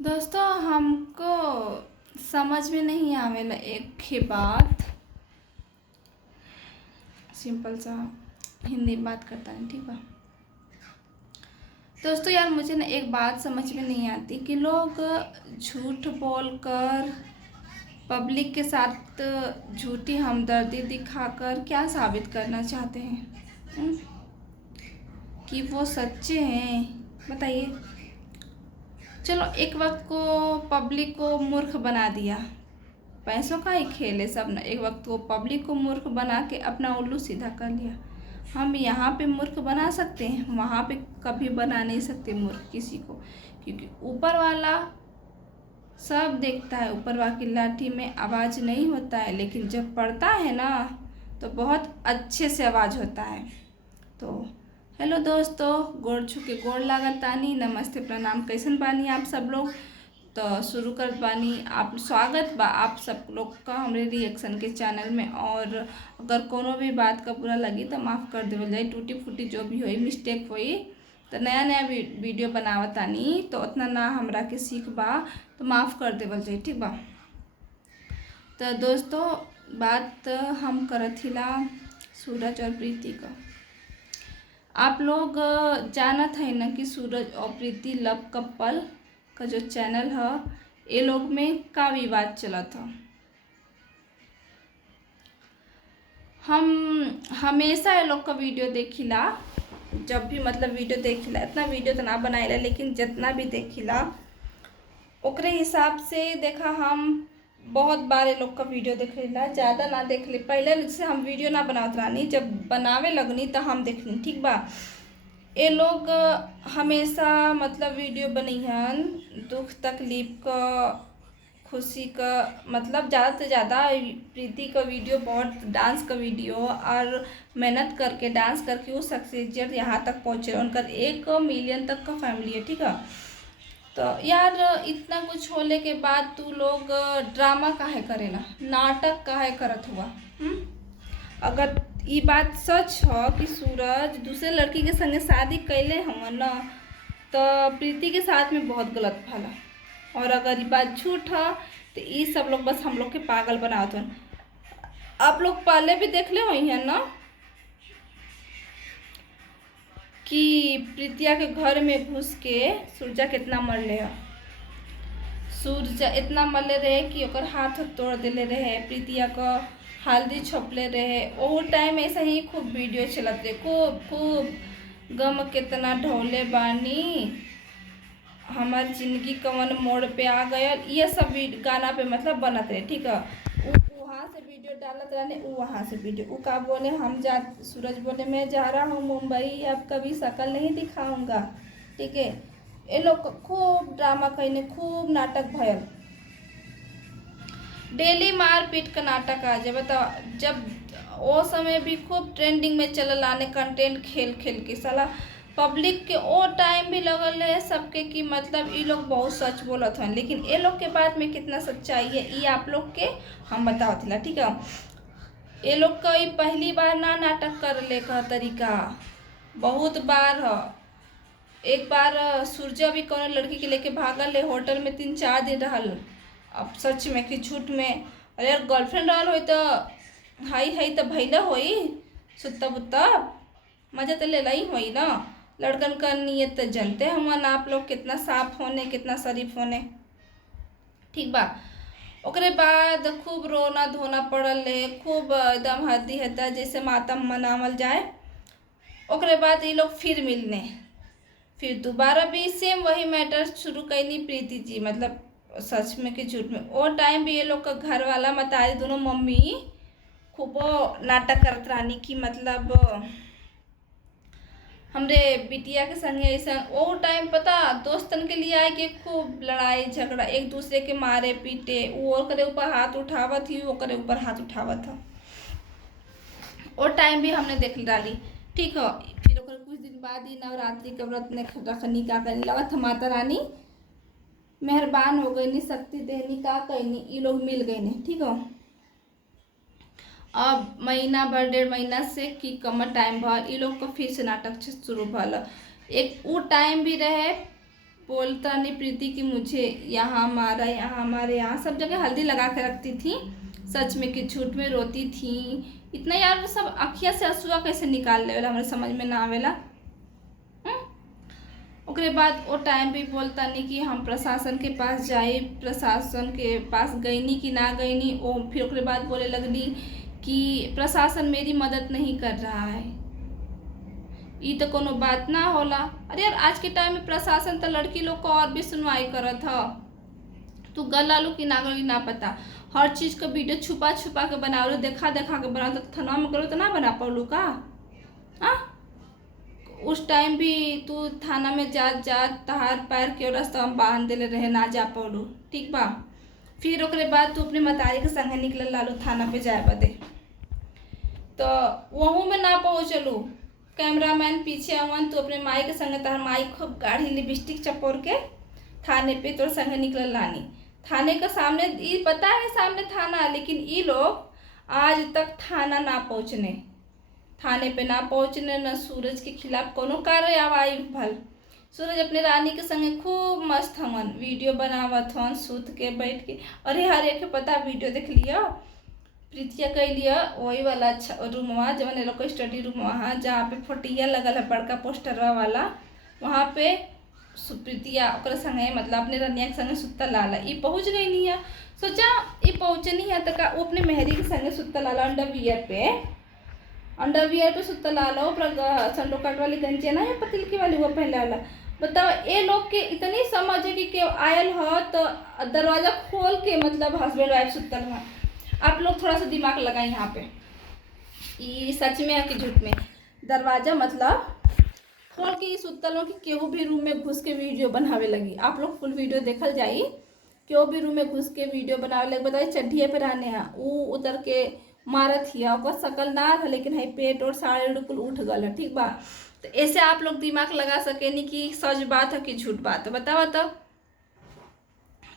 दोस्तों हमको समझ में नहीं आवेला एक ही बात। सिंपल सा हिंदी में बात करता है, ठीक है दोस्तों। यार मुझे ना एक बात समझ में नहीं आती कि लोग झूठ बोलकर पब्लिक के साथ झूठी हमदर्दी दिखाकर क्या साबित करना चाहते हैं। हम्म? कि वो सच्चे हैं, बताइए। चलो एक वक्त को पब्लिक को मूर्ख बना दिया, पैसों का ही खेल है सब ना। एक वक्त को पब्लिक को मूर्ख बना के अपना उल्लू सीधा कर लिया। हम यहाँ पे मूर्ख बना सकते हैं, वहाँ पे कभी बना नहीं सकते मूर्ख किसी को, क्योंकि ऊपर वाला सब देखता है। ऊपर वाला की लाठी में आवाज़ नहीं होता है, लेकिन जब पड़ता है ना तो बहुत अच्छे से आवाज़ होता है। तो हेलो दोस्तों, गोड़ छू के गोड़ लागल तानी, नमस्ते प्रणाम, कैसन बानी आप सब लोग। तो शुरू कर बानी, आप स्वागत बा आप सब लोग का हमरे रिएक्शन के चैनल में। और अगर कोनो भी बात का बुरा लगी तो माफ़ कर देवल जाए, टूटी फूटी जो भी हुई मिस्टेक हुई। तो नया नया वीडियो बनावतानी तो उतना ना हमरा के सीख बा, तो माफ़ कर देवल जाए, ठीक बा। तो दोस्तों बात हम करत हिला सूरज और प्रीति का। आप लोग जानत है ना कि सूरज और प्रीति लव कपल का जो चैनल है, ये लोग में का विवाद चला था। हम हमेशा ये लोग का वीडियो देखिला, जब भी मतलब वीडियो देखिला, इतना वीडियो तो ना बनाइला, लेकिन जितना भी देखिला ओकरे हिसाब से देखा। हम बहुत बार ये लोग का वीडियो देख ला, ज़्यादा ना देख ले। पहले से हम वीडियो ना बनावत रहनी, जब बनावे लगनी तो हम देखनी, ठीक बा। ये लोग हमेशा मतलब वीडियो बनैहन दुख तकलीफ का, खुशी का, मतलब ज़्यादा से ज़्यादा प्रीति का वीडियो, बहुत डांस का वीडियो, और मेहनत करके डांस करके वो सक्सेस यहाँ तक पहुँचे। उनका 1 मिलियन तक का फैमिली है, ठीक है। तो यार इतना कुछ होने के बाद तू लोग ड्रामा काहे करेला, नाटक काहे करत हुआ। अगर ये बात सच हो कि सूरज दूसरे लड़की के संगे शादी कैले हवन न, तो प्रीति के साथ में बहुत गलत भला। और अगर ये बात झूठ है तो ये सब लोग बस हम लोग के पागल बनावत हन। आप लोग पहले भी देख ले हुई हैं ना कि प्रीतिया के घर में घुस के सूरजा कितना मरले है। सूरजा इतना मरले रहे कि ओकर हाथ तोड़ देले रहे, प्रीतिया का हल्दी छोपले रहे। वो टाइम ऐसा ही खूब वीडियो चलत रहे, खूब खूब गम कितना ढोले बानी, हमार जिंदगी कवन मोड़ पे आ गया, ये सब गाना पे मतलब बनत रहे, ठीक है। वहाँ से वीडियो डालत रहने, वहाँ से वीडियो, वो का बोले हम जा, सूरज बोले मैं जा रहा हूँ मुंबई, अब कभी शक्ल नहीं दिखाऊंगा, ठीक है। ये लोग खूब ड्रामा कहने, खूब नाटक भयल, डेली मारपीट का नाटक आ जाए। बताओ, जब वो समय भी खूब ट्रेंडिंग में चलल आने कंटेंट खेल खेल के, साला पब्लिक के वो टाइम भी लगल है सबके कि मतलब ये लोग बहुत सच बोलत हैं, लेकिन ये लोग के बात में कितना सच्चाई है ये आप लोग के हम बतावत ला, ठीक है। ये लोग का पहली बार ना नाटक कर ले का तरीका बहुत बार है। एक बार सूरजा भी कौन लड़की के लेके भागल है, होटल में 3-4 दिन रहल। अब सच में कि झूठ में, अरे यार गर्लफ्रेंड रहल हो तो हाई तो भैले होई, सुत्ता बुत्ता मजा तो ले लाई होई ना। लड़कन का नियत तो जानते हम आप लोग कितना साफ होने, कितना शरीफ होने, ठीक बा। ओकरे बाद खूब रोना धोना पड़ल है, खूब एकदम हद्दी हद्दा जैसे मातम मनावल जाए। ओकरे बाद ये लोग फिर मिलने, फिर दोबारा भी सेम वही मैटर शुरू कैली प्रीति जी, मतलब सच में कि झूठ में। वो टाइम भी ये लोग का घर वाला मतारी दोनों मम्मी खूब नाटक करत रानी की मतलब हमरे बिटिया के संगे ऐसा। वो टाइम पता दोस्तन के लिए आए कि खूब लड़ाई झगड़ा, एक दूसरे के मारे पीटे, वो ओकरे ऊपर हाथ उठावत ही, ओकरे ऊपर हाथ उठावत था। वो टाइम भी हमने देख डाली, ठीक है। फिर कुछ दिन बाद ही नवरात्रि के व्रत ने रखनी का करने लगा था, माता रानी मेहरबान हो गई नी, शक्ति देनी का कहनी, ये लोग मिल गए ने, ठीक है। अब महीना भर 1.5 महीना से कि कम टाइम भर ये लोग का फिर से नाटक शुरू भल। एक वो टाइम भी रहे बोलता नहीं प्रीति कि मुझे यहाँ मारा, यहाँ हमारे यहाँ सब जगह हल्दी लगा के रखती थी। सच में कि झूठ में रोती थी। इतना यार सब अखिया से आंसुआ कैसे निकाल लेवेला, हमारे समझ में ना आवेला। ओकरे बाद वो टाइम भी बोलता नहीं कि हम प्रशासन के पास जाए, प्रशासन के पास गईनी कि ना गईनी। वो फिर ओकरे बाद बोले लगली कि प्रशासन मेरी मदद नहीं कर रहा है। ये तो कोनो बात ना होला। अरे यार आज के टाइम में प्रशासन तो लड़की लोग को और भी सुनवाई करत ह। तू गल लालू कि ना गली ना पता, हर चीज़ का वीडियो छुपा छुपा के बनावलो, देखा देखा के बना। तो थाना में करो तो ना बना पौलू का। हाँ उस टाइम भी तू थाना में जात जात तहार पैर के रास्ता में बांध देले रहे, ना जा पौलू। ठीक बा। फिर ओकरे बाद तू अपने मतारी के संगे निकल लालू थाना पे जाए बदे, तो वहू में ना पहुँचलू। कैमरामैन पीछे अवन, तू अपने माई के संगे, तहार माई खूब गाढ़ी लिपस्टिक चपोर के थाने पे तोर संगे निकल लानी। थाने का सामने ये पता है सामने थाना, लेकिन ये लोग आज तक थाना ना पहुँचने, थाने पे ना पहुँचने, न सूरज के खिलाफ कोनो कार्रवाई भल। सूरज अपने रानी के संगे खूब मस्त हवन, वीडियो बनावत हवन सूत के बैठ के। अरे हर एक पता वीडियो देख लिया प्रीतिया कैलिया वही वाला रूमवा जवन ये लोग को स्टडी रूम वहाँ जहाँ पे फोटिया लगल है बड़का पोस्टरवा वाला, वहाँ पे प्रीतिया ओकरा संगे मतलब अपने रनिया के संगे सुत्ता लाला। ये पहुँच गई नहीं है, सोचा ये पहुँचे नहीं है तो का वो अपने मेहरी के संगे सुत्ता लाला अंडरवियर पे सुत्ता लाला। ऊपर संडो कट वाली गंजी है ना या पतिल की वाली वो पहले वाला। बताओ ये लोग के इतनी समझ है कि आयल हो तो दरवाजा खोल के मतलब हस्बैंड वाइफ सुत्ता रहा। आप लोग थोड़ा सा दिमाग लगाएं यहाँ पे, ये सच में है कि झूठ में। दरवाजा मतलब खोल के सुतलों की केहू भी रूम में घुस के वीडियो बनावे लगी। आप लोग फुल वीडियो देखल जाई, केहू भी रूम में घुस के वीडियो बनावे लगी। बताइए चड्ढिए पे रहने हैं वो उतर के मारत हिया, ओकर शकल ना था लेकिन है पेट और साड़े बिल्कुल उठ गल है। ठीक बा, तो ऐसे आप लोग दिमाग लगा सके नहीं कि सच बात है कि झूठ बात है, बताओ तो।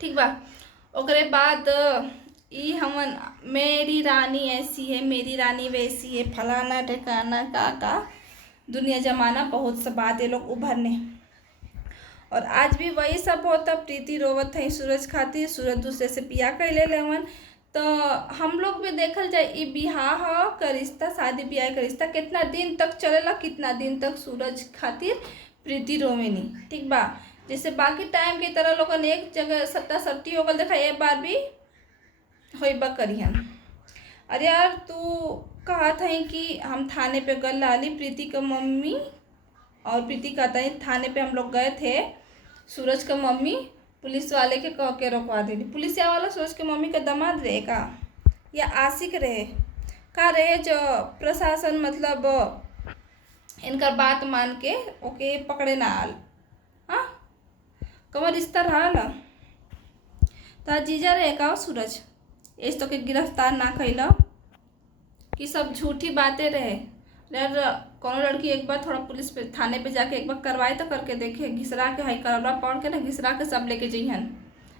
ठीक बा। ओकरे बाद ई हमन मेरी रानी ऐसी है, मेरी रानी वैसी है, फलाना ठिकाना का दुनिया जमाना बहुत सा बात ये लोग उभरने। और आज भी वही सब होता। प्रीति रोवत है सूरज खातिर, सूरज दूसरे से पिया कर ले लेवन। तो हम लोग भी देखल जाए ये बिहाह का रिश्ता, शादी ब्याह का रिश्ता कितना दिन तक चलेला, कितना दिन तक सूरज खातिर प्रीति रोवेनी। ठीक बा। जैसे बाकी टाइम की तरह लोगन एक जगह सट्टा सट्टी हो गल, देखा एक बार भी होइबा करी हम। अरे यार तू कहा था कि हम थाने पे गल लाली प्रीति का मम्मी, और प्रीति कहता है थाने पे हम लोग गए थे, सूरज का मम्मी पुलिस वाले के कह के रोकवा दी। पुलिस वाला सूरज के मम्मी का दामाद रहे का या आशिक रहे का रहे, जो प्रशासन मतलब इनका बात मान के ओके पकड़े ना आल। हाँ कमर रिश्ता रहा तो जीजा रहे का सूरज, इस तो के गिरफ्तार ना कैला कि सब झूठी बातें रहे। यार कोनो लड़की एक बार थोड़ा पुलिस पे थाने पे जाके एक बार करवाए तो करके देखे, घिसरा के हाई करवला पढ़ के ना घिसरा के सब लेके जइहन,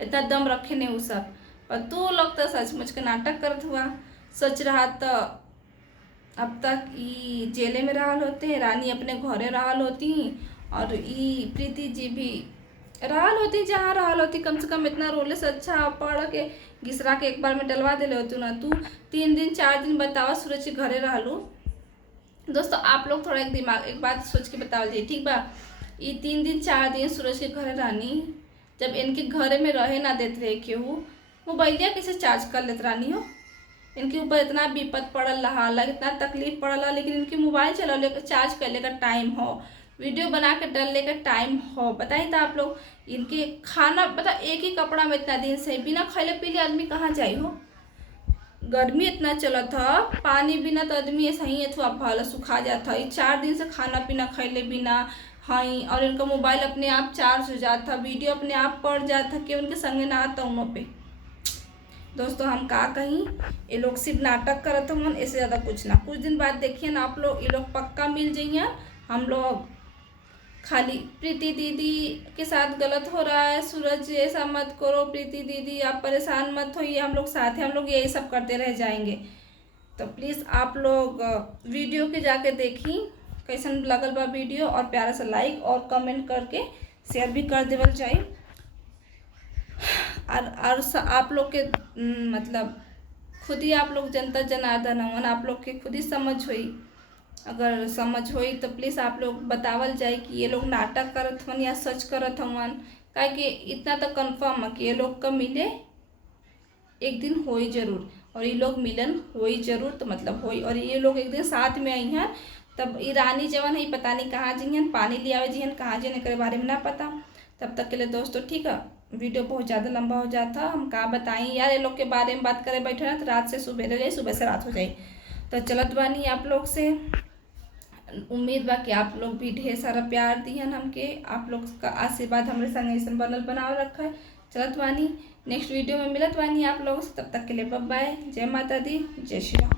इतना दम रखे नहीं वो सब। पर तू लोग तो सचमुच के नाटक करत हुआ। सच रहा तो अब तक ई जेले में रहल होते, रानी अपने घरे रहल होती, और ई प्रीति जी भी रहल होती जहाँ रहल होती। कम से कम इतना रोले से अच्छा पढ़ के घिसरा के एक बार में डलवा दिले होती ना। तू 3 दिन 4 दिन बतावा सूरज के घरे रहलू। दोस्तों आप लोग थोड़ा एक बात सोच के बतावल जाइए। ठीक बा, ये 3 दिन 4 दिन सूरज के घरे रहनी, जब इनके घरे में रहे ना देते रहे केहू, मोबाइलिया कैसे चार्ज कर लेते रानी हो। इनके ऊपर इतना विपद पड़ल रहा, इतना तकलीफ पड़ल, लेकिन इनके मोबाइल चला चार्ज कर लेकर टाइम हो, वीडियो बना के डल लेकर टाइम हो। बताइए तो आप लोग इनके खाना पता, एक ही कपड़ा में इतना दिन से बिना खैले पीले आदमी कहाँ जाई हो। गर्मी इतना चला था, पानी बिना तो आदमी ऐसा ही अथवा भाला सुखा जाता है। 4 दिन से खाना पीना खैले बिना हाई, और इनका मोबाइल अपने आप चार्ज हो जाता, वीडियो अपने आप पड़ जाता कि उनके संगे ना आता उनों पे। दोस्तों हम का कहीं, ये लोग सिर्फ नाटक करते मन, इससे ज़्यादा कुछ ना। कुछ दिन बाद देखिए ना आप लोग, ये लोग पक्का मिल जाइए। हम लोग खाली प्रीति दीदी के साथ गलत हो रहा है, सूरज ऐसा मत करो, प्रीति दीदी आप परेशान मत होइए, हम लोग साथ हैं, हम लोग यही सब करते रह जाएंगे। तो प्लीज़ आप लोग वीडियो के जाके देखी कैसन लगल बा वीडियो, और प्यारा सा लाइक और कमेंट करके शेयर भी कर देवल जाए। और आप लोग के मतलब खुद ही आप लोग जनता जनार्दन हवन, आप लोग के खुद ही समझ हुई। अगर समझ हुई तो प्लीज़ आप लोग बतावल जाए कि ये लोग नाटक करत हवन या सच करत हवन। काहे कि इतना तो कंफर्म है कि ये लोग का मिले एक दिन हो ही जरूर, और ये लोग मिलन हो ही जरूर, तो मतलब हो ही, और ये लोग एक दिन साथ में आई हैं। तब ईरानी जवन है पता नहीं कहाँ जिहन, पानी ले आवे जिहन कहाँ जिहन, एक बारे में ना पता। तब तक के लिए दोस्तों ठीक है, वीडियो बहुत ज़्यादा लंबा हो जाता, हम कहाँ बताएं यार, ये लोग के बारे में बात करे बैठे ना तो रात से सुबह रह जाए, सुबह से रात हो जाए। तो चलत बानी आप लोग से उम्मीद बा कि आप लोग भी ढेर सारा प्यार दिहन हमके, आप लोग का आशीर्वाद हमरे संग ऐसे बनल बनाव रखा है। चलत बानी, नेक्स्ट वीडियो में मिलत बानी आप लोगों से, तब तक के लिए बाय बाय, जय माता दी, जय श्री राम।